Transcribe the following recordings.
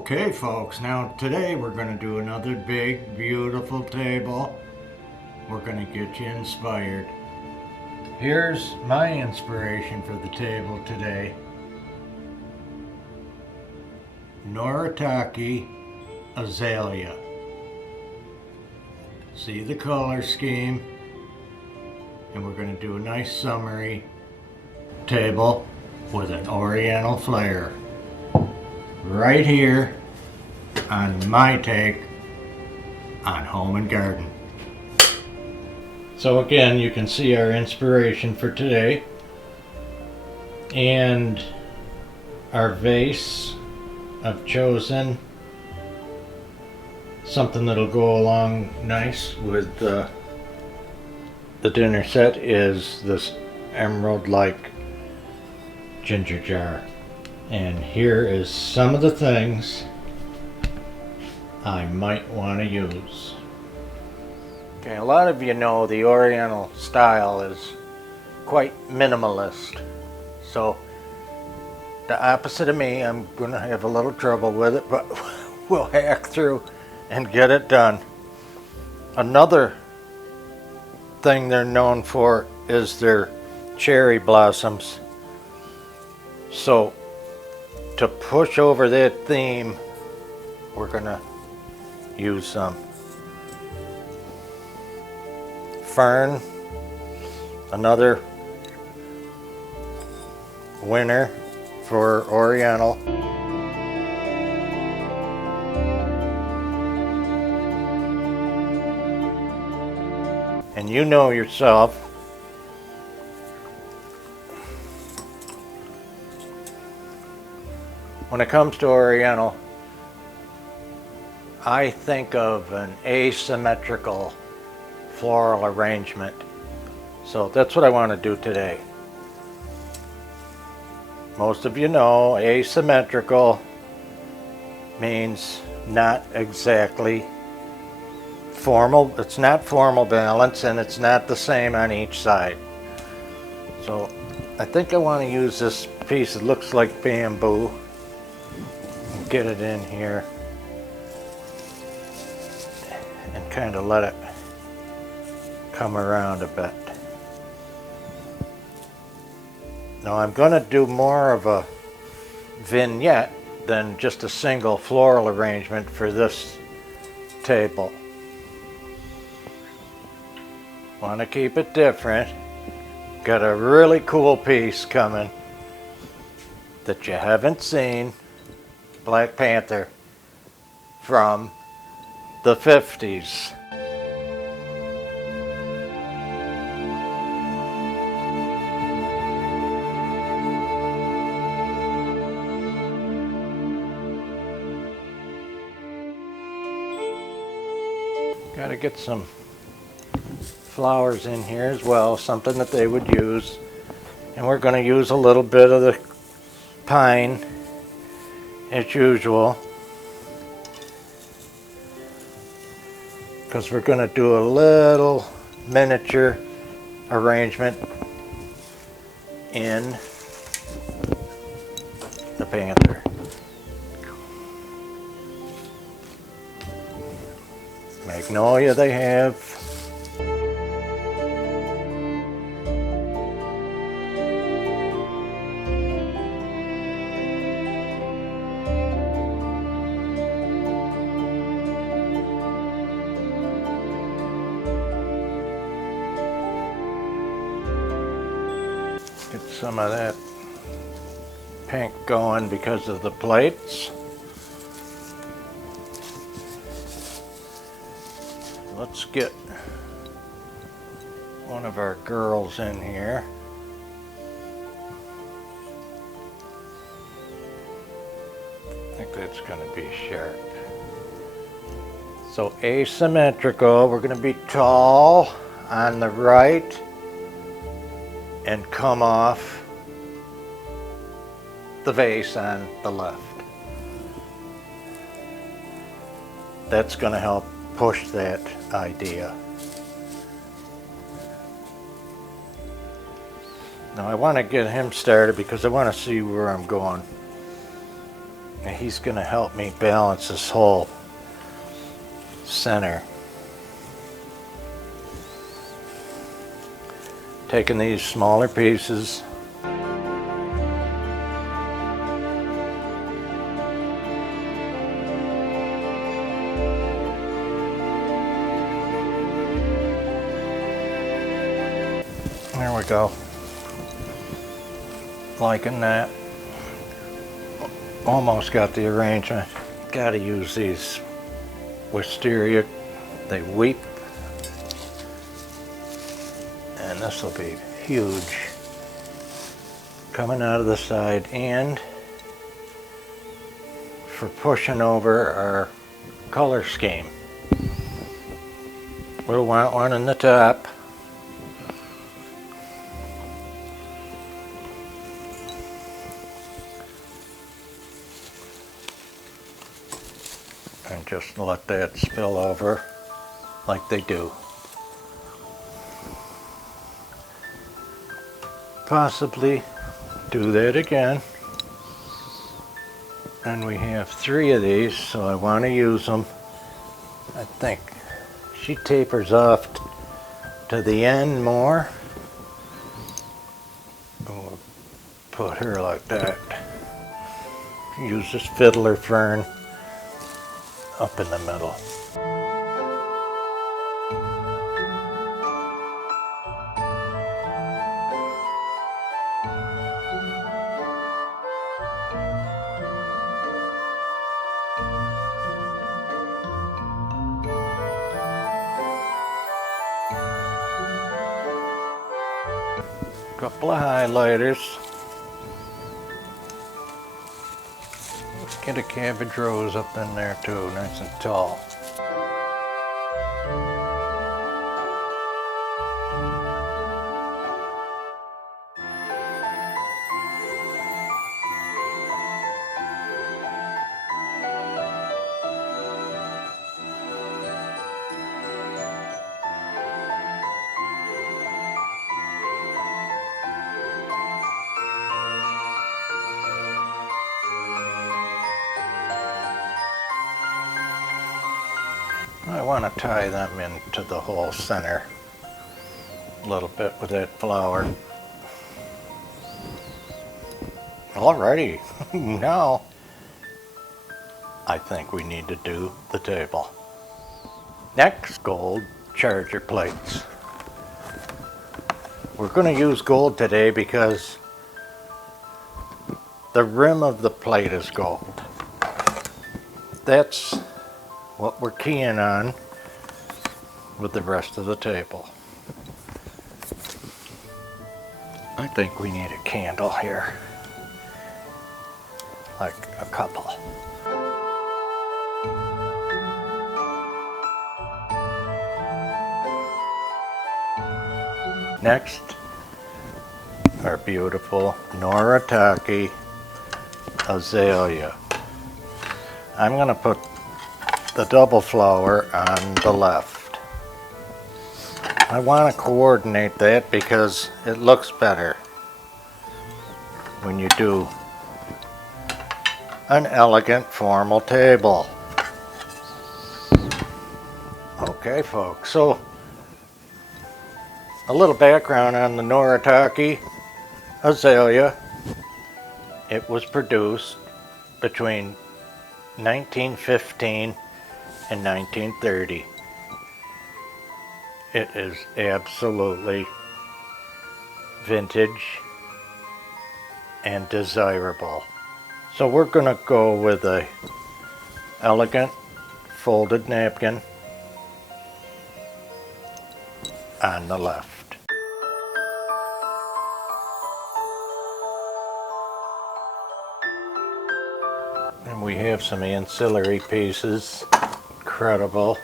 Okay folks, now today we're going to do another big beautiful table. We're going to get you inspired. Here's my inspiration for the table today. Noritake azalea. See the color scheme? And we're going to do a nice summery table with an Oriental flair. Right here on my take on home and garden. So again, you can see our inspiration for today, and our vase. I've chosen something that'll go along nice with the dinner set is this emerald-like ginger jar. And here is some of the things I might want to use. Okay, a lot of you know the Oriental style is quite minimalist. So the opposite of me, I'm going to have a little trouble with it, but we'll hack through and get it done. Another thing they're known for is their cherry blossoms. So to push over that theme, we're gonna use some fern, another winner for Oriental. And you know yourself, when it comes to Oriental, I think of an asymmetrical floral arrangement. So that's what I want to do today. Most of you know asymmetrical means not exactly formal. It's not formal balance, and it's not the same on each side. So I think I want to use this piece that looks like bamboo. Get it in here and kind of let it come around a bit. Now I'm going to do more of a vignette than just a single floral arrangement for this table. Want to keep it different. Got a really cool piece coming that you haven't seen. Black Panther from the 50s. Got to get some flowers in here as well, something that they would use. And we're going to use a little bit of the pine as usual, because we're going to do a little miniature arrangement in the panther. Magnolia they have. Get some of that pink going because of the plates. Let's get one of our girls in here. I think that's going to be sharp. So asymmetrical, we're going to be tall on the right and come off the vase on the left. That's going to help push that idea. Now I want to get him started because I want to see where I'm going. And he's going to help me balance this whole center. Taking these smaller pieces, there we go. Liking that. Almost got the arrangement. Gotta use these wisteria. They weep. And this will be huge. Coming out of the side, and for pushing over our color scheme. We'll want one in the top. And just let that spill over like they do. Possibly do that again. And we have 3 of these, so I want to use them. I think she tapers off to the end more. We'll put her like that. Use this fiddler fern up in the middle. Couple of highlighters. Get a cabbage rose up in there too, nice and tall. I want to tie them into the whole center a little bit with that flower. Alrighty, now I think we need to do the table. Next, gold charger plates. We're going to use gold today because the rim of the plate is gold. That's what we're keying on with the rest of the table. I think we need a candle here, like a couple. Next, our beautiful Noritake azalea. I'm going to put the double flower on the left. I want to coordinate that because it looks better when you do an elegant formal table. Okay folks, so a little background on the Noritake azalea. It was produced between 1915 and 1930. It is absolutely vintage and desirable. So we're going to go with a elegant folded napkin on the left. And we have some ancillary pieces. Incredible.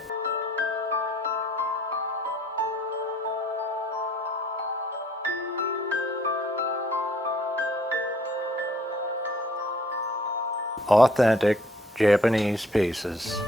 Authentic Japanese pieces.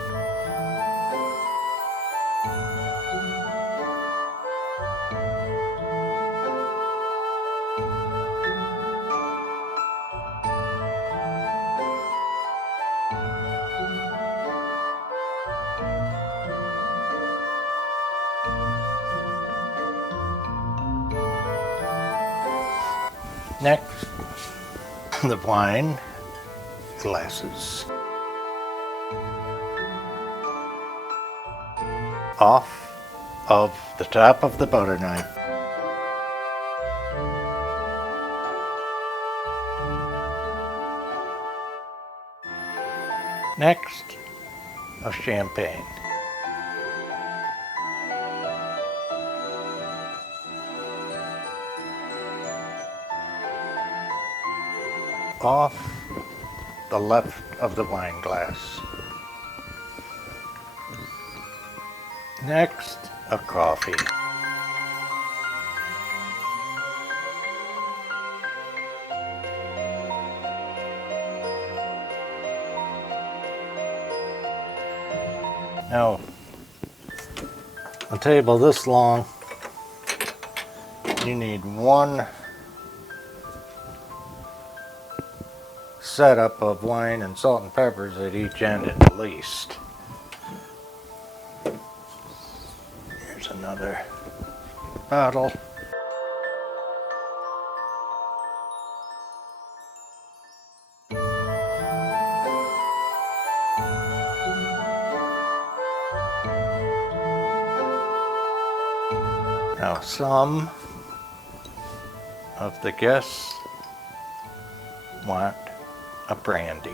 Next, the wine glasses. Off of the top of the butter knife. Next, of champagne. Off the left of the wine glass. Next, a coffee. Now, a table this long, you need one setup of wine and salt and peppers at each end at least. Here's another bottle. Now some of the guests want a brandy.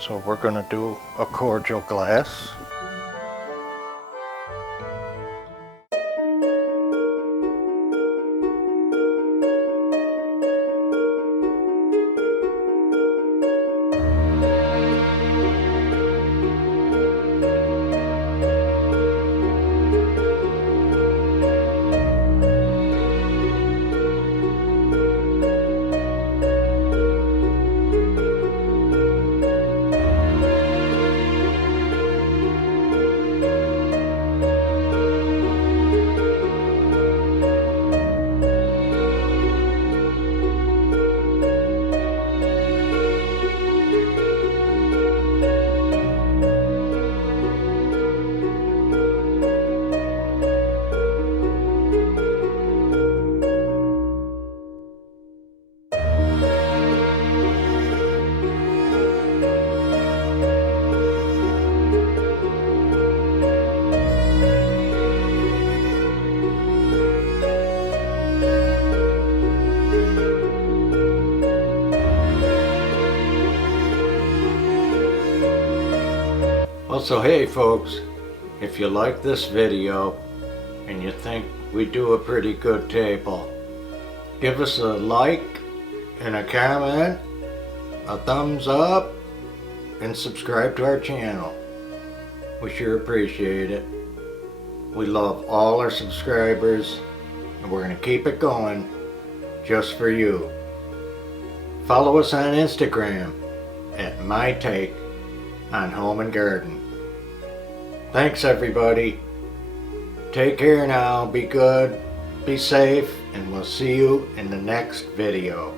So we're going to do a cordial glass. Well, so hey folks, if you like this video and you think we do a pretty good table, give us a like and a comment, a thumbs up, and subscribe to our channel. We sure appreciate it. We love all our subscribers and we're going to keep it going just for you. Follow us on Instagram at My Take on Home and Garden. Thanks everybody. Take care now, be good, be safe, and we'll see you in the next video.